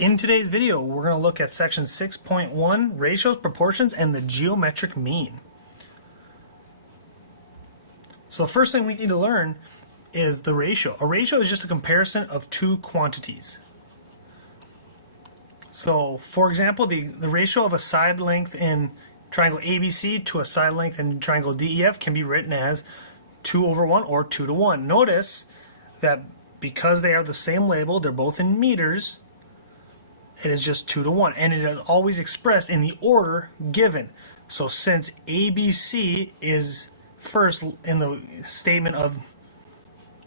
In today's video, we're going to look at section 6.1, ratios, proportions, and the geometric mean. So the first thing we need to learn is the ratio. A ratio is just a comparison of two quantities. So, for example, the ratio of a side length in triangle ABC to a side length in triangle DEF can be written as 2/1 or 2:1. Notice that because they are the same label, they're both in meters, it is just 2:1, and it is always expressed in the order given. So since ABC is first in the statement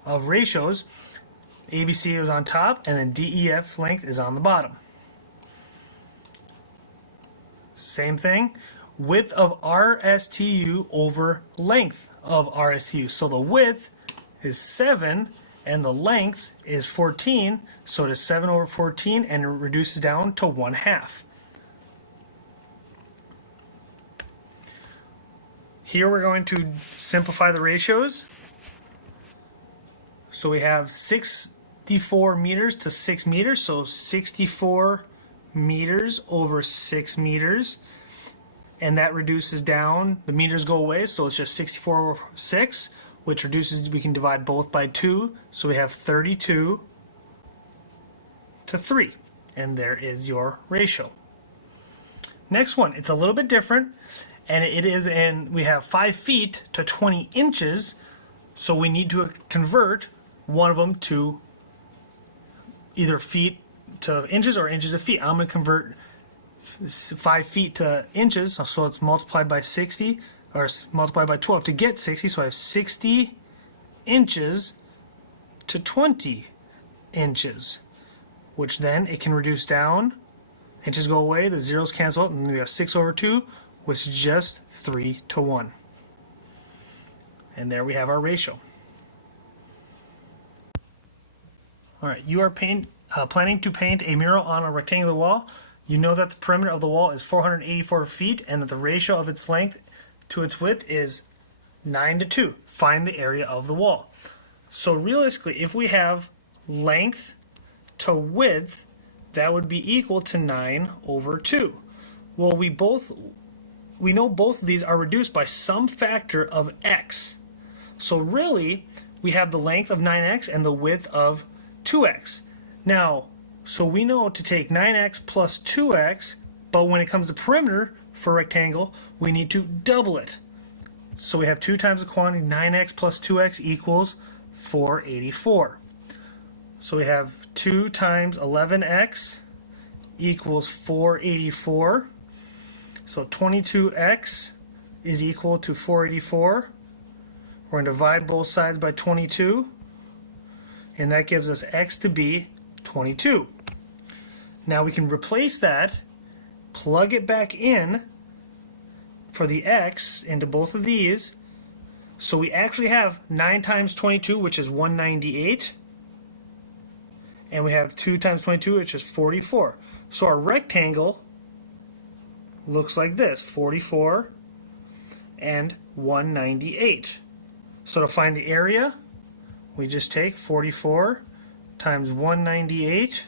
of ratios, ABC is on top, and then DEF length is on the bottom. Same thing, width of RSTU over length of RSTU. So the width is 7 and the length is 14, so it is 7 over 14 and it reduces down to 1/2. Here we're going to simplify the ratios. So we have 64 meters to 6 meters, so 64 meters over 6 meters, and that reduces down, the meters go away, so it's just 64 over 6, which reduces, we can divide both by 2, so we have 32 to 3, and there is your ratio. Next one, it's a little bit different, and it is we have 5 feet to 20 inches, so we need to convert one of them to either feet to inches or inches to feet. I'm going to convert 5 feet to inches, so it's multiplied by 60 or multiplied by 12 to get 60. So I have 60 inches to 20 inches, which then it can reduce down. Inches go away, the zeros cancel out, and we have 6 over 2, which is just 3:1. And there we have our ratio. All right, you are planning to paint a mural on a rectangular wall. You know that the perimeter of the wall is 484 feet and that the ratio of its length to its width is 9:2. Find the area of the wall. So realistically, if we have length to width, that would be equal to 9/2. Well, we know both of these are reduced by some factor of x. So really, we have the length of 9x and the width of 2x. Now, so we know to take 9x plus 2x, but when it comes to perimeter for a rectangle, we need to double it. So we have 2 times the quantity, 9x plus 2x equals 484. So we have 2 times 11x equals 484. So 22x is equal to 484. We're going to divide both sides by 22, and that gives us x to be 22. Now we can replace that, plug it back in for the x into both of these. So we actually have 9 times 22, which is 198. And we have 2 times 22, which is 44. So our rectangle looks like this, 44 and 198. So to find the area, we just take 44 times 198,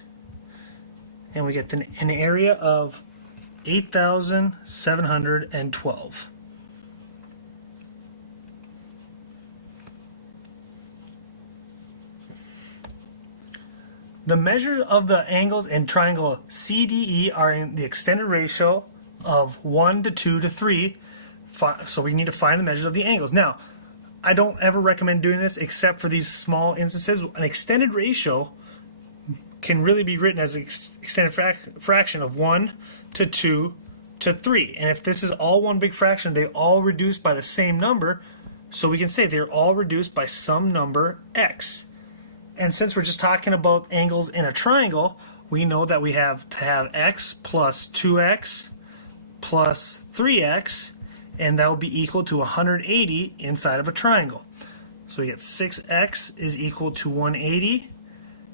and we get an area of 8,712. The measures of the angles in triangle CDE are in the extended ratio of 1 to 2 to 3, so we need to find the measures of the angles. Now, I don't ever recommend doing this except for these small instances. An extended ratio can really be written as an extended fraction of 1 to 2 to 3. And if this is all one big fraction, they all reduce by the same number, so we can say they're all reduced by some number x. And since we're just talking about angles in a triangle, we know that we have to have x plus 2x plus 3x, and that will be equal to 180 inside of a triangle. So we get 6x is equal to 180.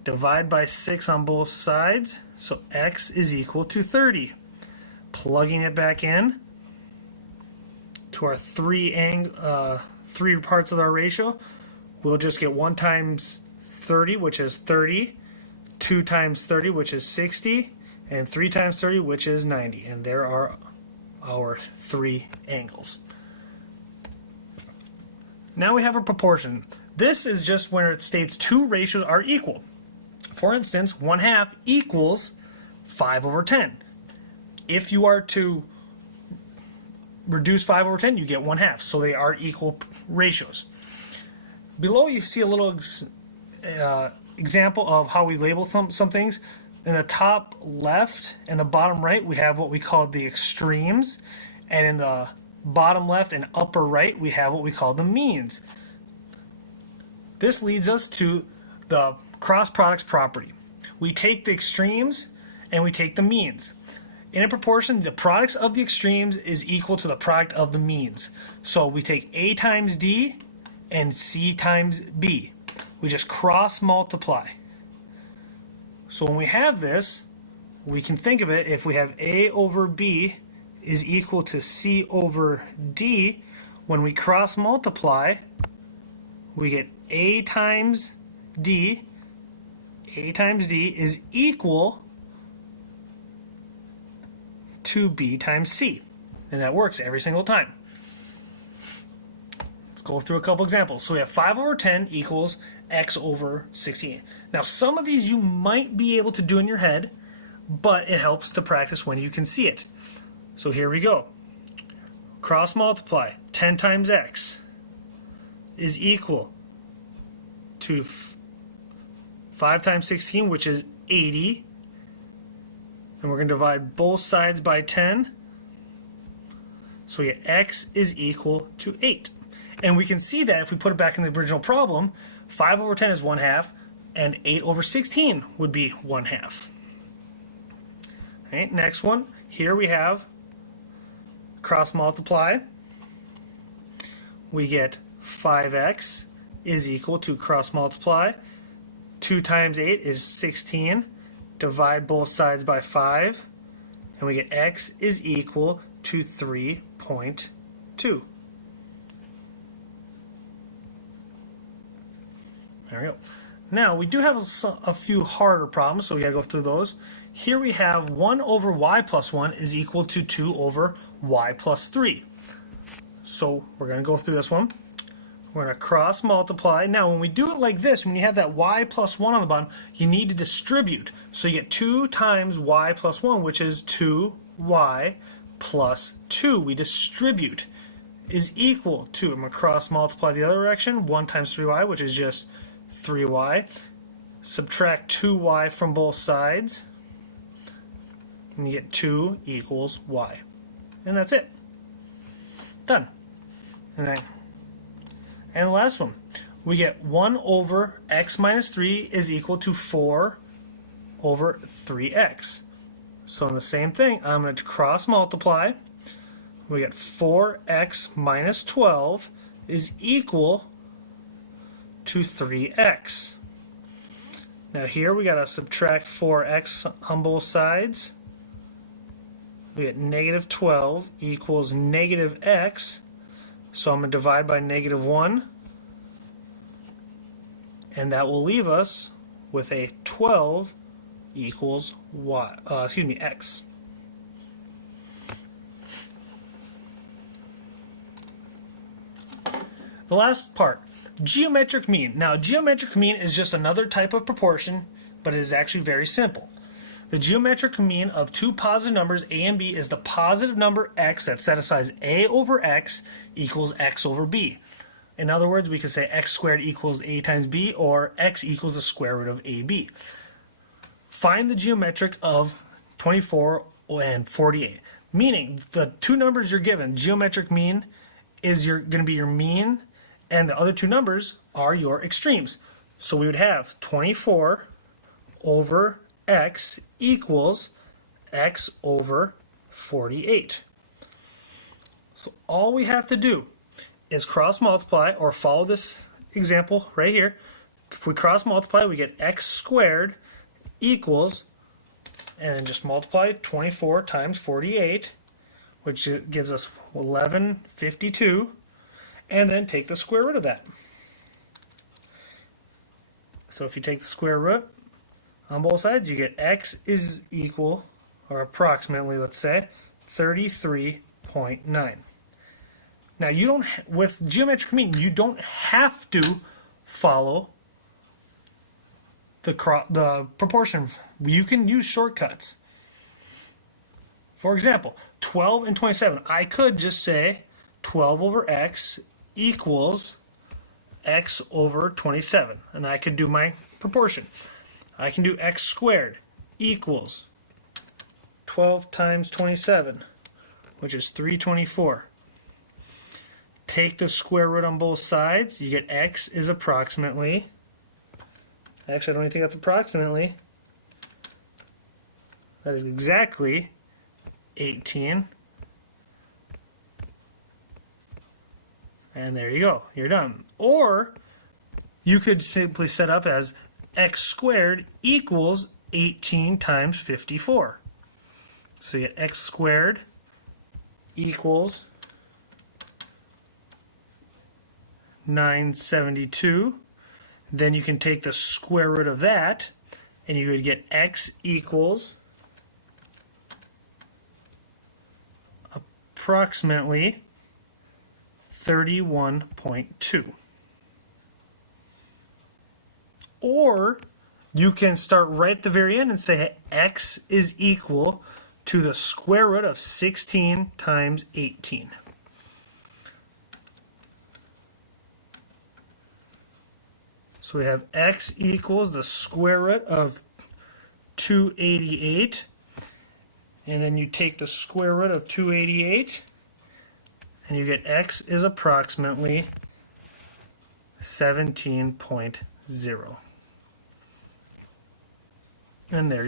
Divide by 6 on both sides, so x is equal to 30. Plugging it back in to our three parts of our ratio, we'll just get 1 times 30, which is 30, 2 times 30, which is 60, and 3 times 30, which is 90. And there are our 3 angles. Now we have a proportion. This is just where it states 2 ratios are equal. For instance, 1/2 equals 5/10. If you are to reduce 5/10, you get 1/2. So they are equal ratios. Below you see a little example of how we label some things. In the top left and the bottom right, we have what we call the extremes. And in the bottom left and upper right, we have what we call the means. This leads us to the cross products property. We take the extremes and we take the means. In a proportion, the products of the extremes is equal to the product of the means. So we take A times D and C times B. We just cross multiply. So when we have this, we can think of it, if we have A over B is equal to C over D, when we cross multiply, we get A times D. A times D is equal to B times C. And that works every single time. Let's go through a couple examples. So we have 5/10 equals x over 16. Now some of these you might be able to do in your head, but it helps to practice when you can see it. So here we go. Cross multiply. 10 times x is equal to 5 times 16, which is 80. And we're going to divide both sides by 10. So we get x is equal to 8. And we can see that if we put it back in the original problem, 5/10 is 1/2, and 8/16 would be 1/2. Right, next one. Here we have cross multiply. We get 5x is equal to cross multiply. 2 times 8 is 16. Divide both sides by 5, and we get x is equal to 3.2. There we go. Now we do have a few harder problems, so we gotta go through those. Here we have 1 over y plus 1 is equal to 2 over y plus 3. So we're gonna go through this one. We're going to cross multiply. Now when we do it like this, when you have that y plus 1 on the bottom, you need to distribute. So you get 2 times y plus 1, which is 2y plus 2. We distribute is equal to, I'm going to cross multiply the other direction, 1 times 3y, which is just 3y. Subtract 2y from both sides, and you get 2 equals y. And that's it. Done. And the last one, we get 1 over x minus 3 is equal to 4 over 3x. So in the same thing, I'm going to cross multiply. We get 4x minus 12 is equal to 3x. Now here we got to subtract 4x on both sides. We get negative 12 equals negative x. So I'm going to divide by negative 1, and that will leave us with a 12 equals x. The last part, geometric mean. Now, geometric mean is just another type of proportion, but it is actually very simple. The geometric mean of two positive numbers, a and b, is the positive number x that satisfies a over x equals x over b. In other words, we could say x squared equals a times b, or x equals the square root of ab. Find the geometric of 24 and 48. Meaning, the two numbers you're given, geometric mean is going to be your mean, and the other two numbers are your extremes. So we would have 24 over x equals x over 48. So all we have to do is cross multiply, or follow this example right here. If we cross multiply, we get x squared equals, and then just multiply 24 times 48, which gives us 1152, and then take the square root of that. So if you take the square root on both sides, you get x is equal or approximately, let's say, 33.9. Now, you don't, with geometric mean, you don't have to follow the proportion. You can use shortcuts. For example, 12 and 27. I could just say 12 over x equals x over 27. And I could do my proportion. I can do x squared equals 12 times 27, which is 324. Take the square root on both sides. You get x is approximately, actually I don't even think that's approximately, that is exactly 18. And there you go, you're done. Or you could simply set up as x squared equals 18 times 54. So you get x squared equals 972. Then you can take the square root of that, and you would get x equals approximately 31.2. Or you can start right at the very end and say hey, x is equal to the square root of 16 times 18. So we have x equals the square root of 288. And then you take the square root of 288, and you get x is approximately 17.0. And there you go.